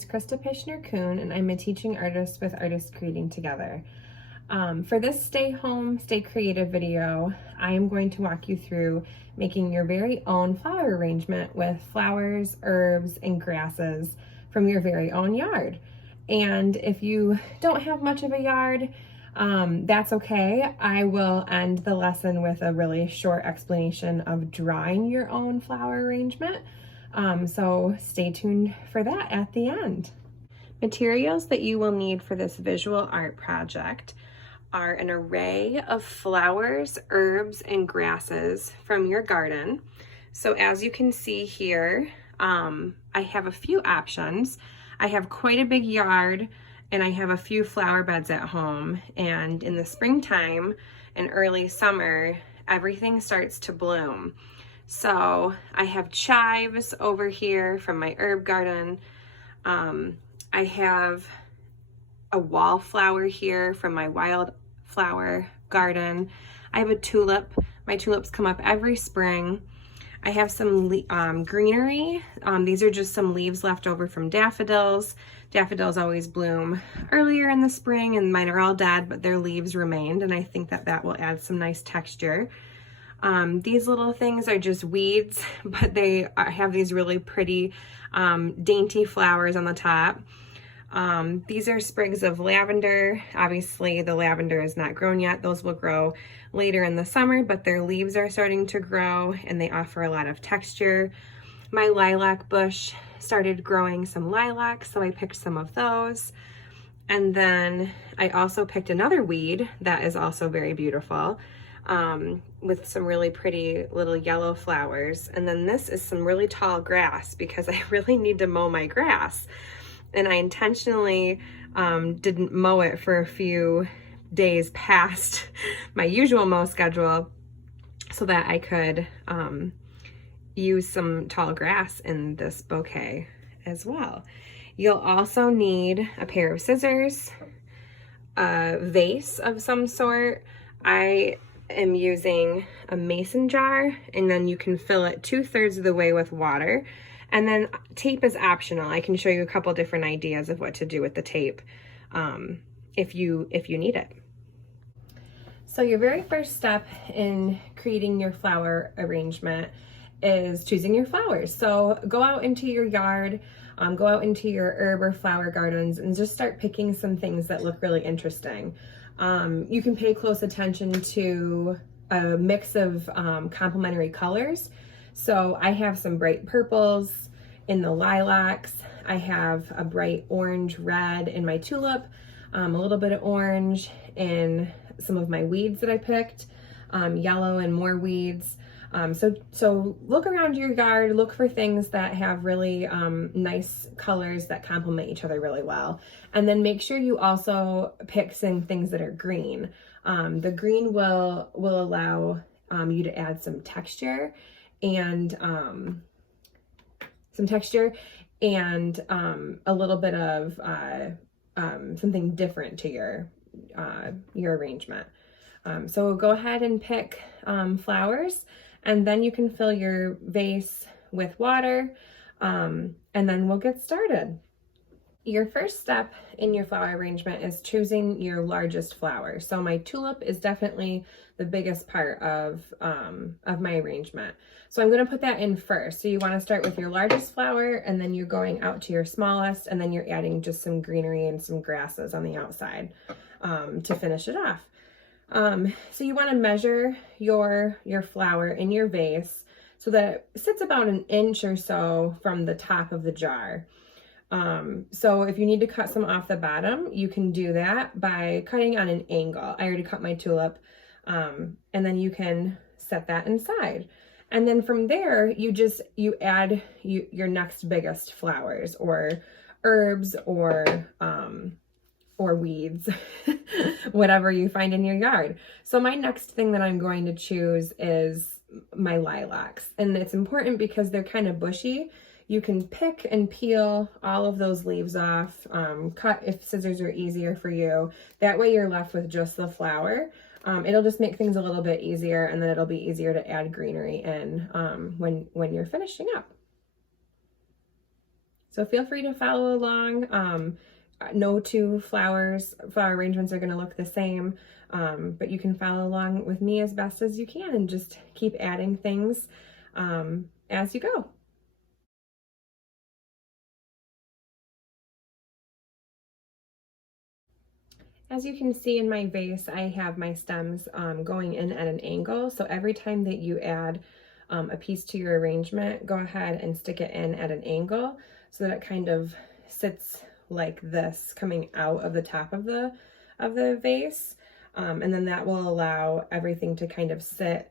is Krista Pishner-Kuhn, and I'm a teaching artist with Artists Creating Together. For this Stay Home, Stay Creative video, I am going to walk you through making your very own flower arrangement with flowers, herbs, and grasses from your very own yard. And if you don't have much of a yard, that's okay. I will end the lesson with a really short explanation of drawing your own flower arrangement. So stay tuned for that at the end. Materials that you will need for this visual art project are an array of flowers, herbs, and grasses from your garden. So as you can see here, I have a few options. I have quite a big yard and I have a few flower beds at home, and in the springtime and early summer, everything starts to bloom. So I have chives over here from my herb garden. I have a wallflower here from my wildflower garden. I have a tulip. My tulips come up every spring. I have some greenery. These are just some leaves left over from daffodils. Daffodils always bloom earlier in the spring, and mine are all dead, but their leaves remained, and I think that that will add some nice texture. These little things are just weeds, but they have these really pretty dainty flowers on the top. These are sprigs of lavender. Obviously the lavender is not grown yet. Those will grow later in the summer, but their leaves are starting to grow and they offer a lot of texture. My lilac bush started growing some lilacs, so I picked some of those. And then I also picked another weed that is also very beautiful, with some really pretty little yellow flowers. And then this is some really tall grass because I really need to mow my grass. And I intentionally didn't mow it for a few days past my usual mow schedule so that I could use some tall grass in this bouquet as well. You'll also need a pair of scissors, a vase of some sort. I am using a mason jar, and then you can fill it 2/3 of the way with water. And then tape is optional. I can show you a couple different ideas of what to do with the tape if you need it. So your very first step in creating your flower arrangement is choosing your flowers. So go out into your yard, go out into your herb or flower gardens and just start picking some things that look really interesting. You can pay close attention to a mix of complementary colors. So I have some bright purples in the lilacs. I have a bright orange red in my tulip, a little bit of orange in some of my weeds that I picked, yellow and more weeds. So look around your yard, look for things that have really nice colors that complement each other really well. And then make sure you also pick some things that are green. The green will allow you to add some texture and a little bit of something different to your arrangement. So go ahead and pick flowers, and then you can fill your vase with water, and then we'll get started. Your first step in your flower arrangement is choosing your largest flower. So my tulip is definitely the biggest part of my arrangement. So I'm going to put that in first. So you want to start with your largest flower, and then you're going out to your smallest, and then you're adding just some greenery and some grasses on the outside to finish it off. So you want to measure your flower in your vase so that it sits about 1 inch or so from the top of the jar. So if you need to cut some off the bottom, you can do that by cutting on an angle. I already cut my tulip, and then you can set that inside. And then from there, you add your next biggest flowers or herbs or weeds, whatever you find in your yard. So my next thing that I'm going to choose is my lilacs. And it's important because they're kind of bushy. You can pick and peel all of those leaves off, cut if scissors are easier for you. That way you're left with just the flower. It'll just make things a little bit easier, and then it'll be easier to add greenery in when you're finishing up. So feel free to follow along. No two flower arrangements are going to look the same, but you can follow along with me as best as you can and just keep adding things as you go. As you can see in my vase, I have my stems going in at an angle. So every time that you add a piece to your arrangement, go ahead and stick it in at an angle so that it kind of sits like this, coming out of the top of the vase. And then that will allow everything to kind of sit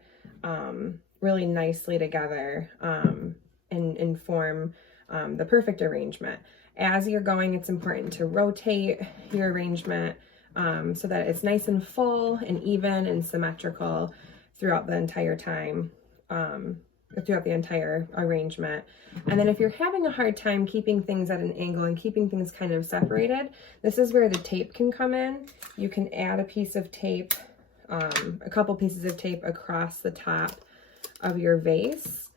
really nicely together and form the perfect arrangement. As you're going, it's important to rotate your arrangement so that it's nice and full and even and symmetrical throughout the entire time, throughout the entire arrangement. And then if you're having a hard time keeping things at an angle and keeping things kind of separated, this is where the tape can come in. You can add a piece of tape, a couple pieces of tape across the top of your vase,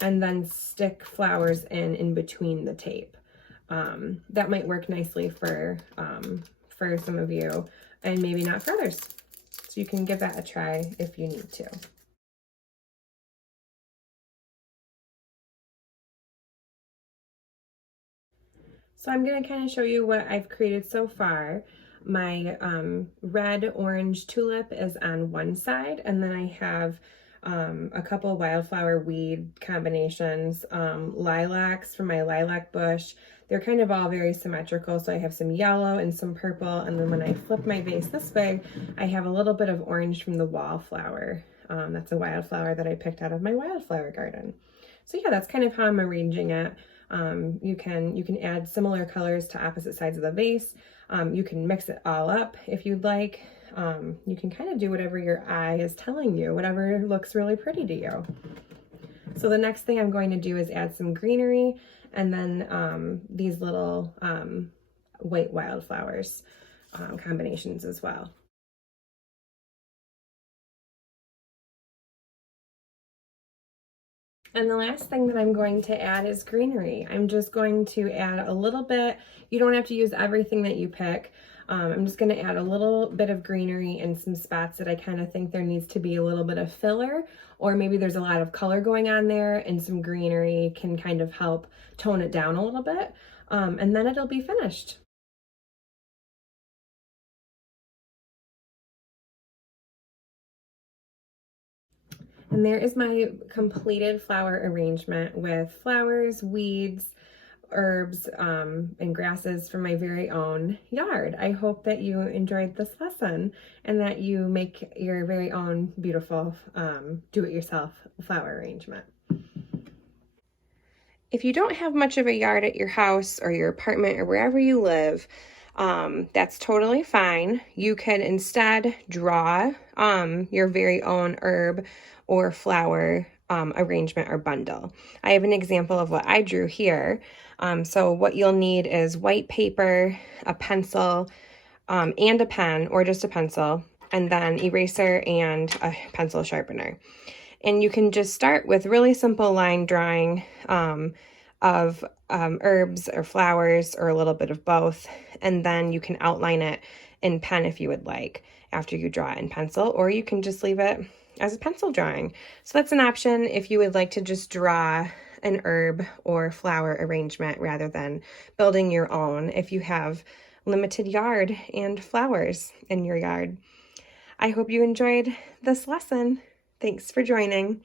and then stick flowers in between the tape. That might work nicely for some of you and maybe not for others. So you can give that a try if you need to. So I'm going to kind of show you what I've created so far. My red-orange tulip is on one side, and then I have a couple wildflower weed combinations, lilacs from my lilac bush. They're kind of all very symmetrical, so I have some yellow and some purple, and then when I flip my vase this way, I have a little bit of orange from the wallflower. That's a wildflower that I picked out of my wildflower garden. So yeah, that's kind of how I'm arranging it. You can add similar colors to opposite sides of the vase. You can mix it all up if you'd like. You can kind of do whatever your eye is telling you, whatever looks really pretty to you. So the next thing I'm going to do is add some greenery and then these little white wildflowers combinations as well. And the last thing that I'm going to add is greenery. I'm just going to add a little bit. You don't have to use everything that you pick. I'm just going to add a little bit of greenery in some spots that I kind of think there needs to be a little bit of filler, or maybe there's a lot of color going on there and some greenery can kind of help tone it down a little bit. And then it'll be finished. And there is my completed flower arrangement with flowers, weeds, herbs, and grasses from my very own yard. I hope that you enjoyed this lesson and that you make your very own beautiful do-it-yourself flower arrangement. If you don't have much of a yard at your house or your apartment or wherever you live, that's totally fine. You can instead draw your very own herb or flower arrangement or bundle. I have an example of what I drew here. So what you'll need is white paper, a pencil, and a pen, or just a pencil, and then eraser and a pencil sharpener. And you can just start with really simple line drawing of herbs or flowers or a little bit of both, and then you can outline it in pen if you would like after you draw it in pencil, or you can just leave it as a pencil drawing. So that's an option if you would like to just draw an herb or flower arrangement rather than building your own if you have limited yard and flowers in your yard. I hope you enjoyed this lesson. Thanks for joining.